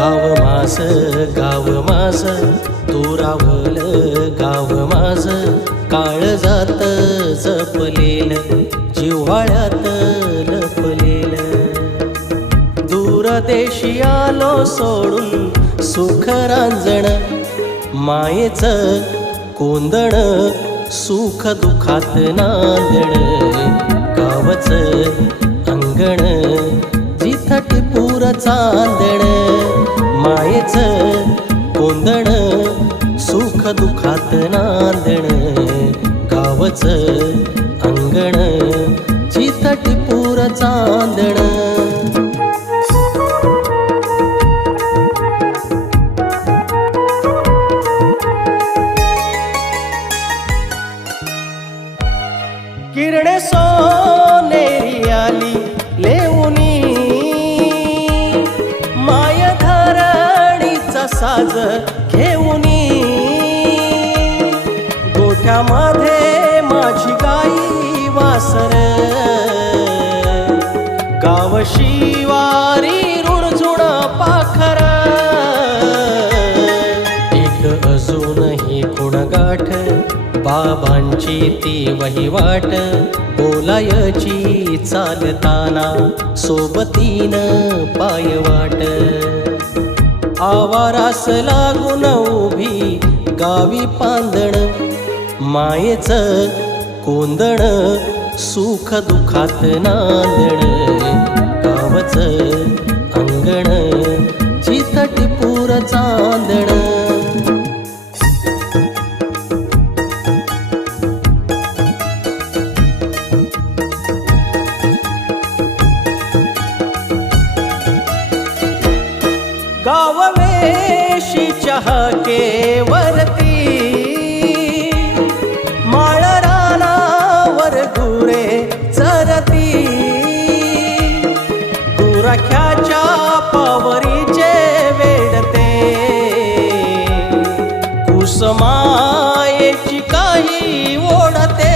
गाव मास गाव मास तू रावल गाव मास. काळ जात जपलेल जिव्हाळ्यात लपलेल. दूरदेशी आलो सोडून सुख रांजण मायेच कोंदण सुख दुखात नांदण. गावच अंगण जिथ टिपूर चांदण. मायेच कोंदण सुख दुखात नांदण गावच अंगण जिथ टिपूर चांदण. किरणे सो साज घेऊन. गोठ्यामध्ये माझी गाई वासर. गाव शिवारी रुणझुण पाखर. एक अजूनही गुणगाठ बाबांची ती वहिवाट बोलायची चालताना सोबतीन पायवाट. आवारास लागून उभी गावी पांदण मायेच कोंदण सुख दुखात नांदण. गावच अंगण चित टिपूर चांदण. गाववेशी चहाके वरती माळरानावर गुरे चरती. गुराख्याच्या पावरीचे वेडते कुसमायेची काही ओढते.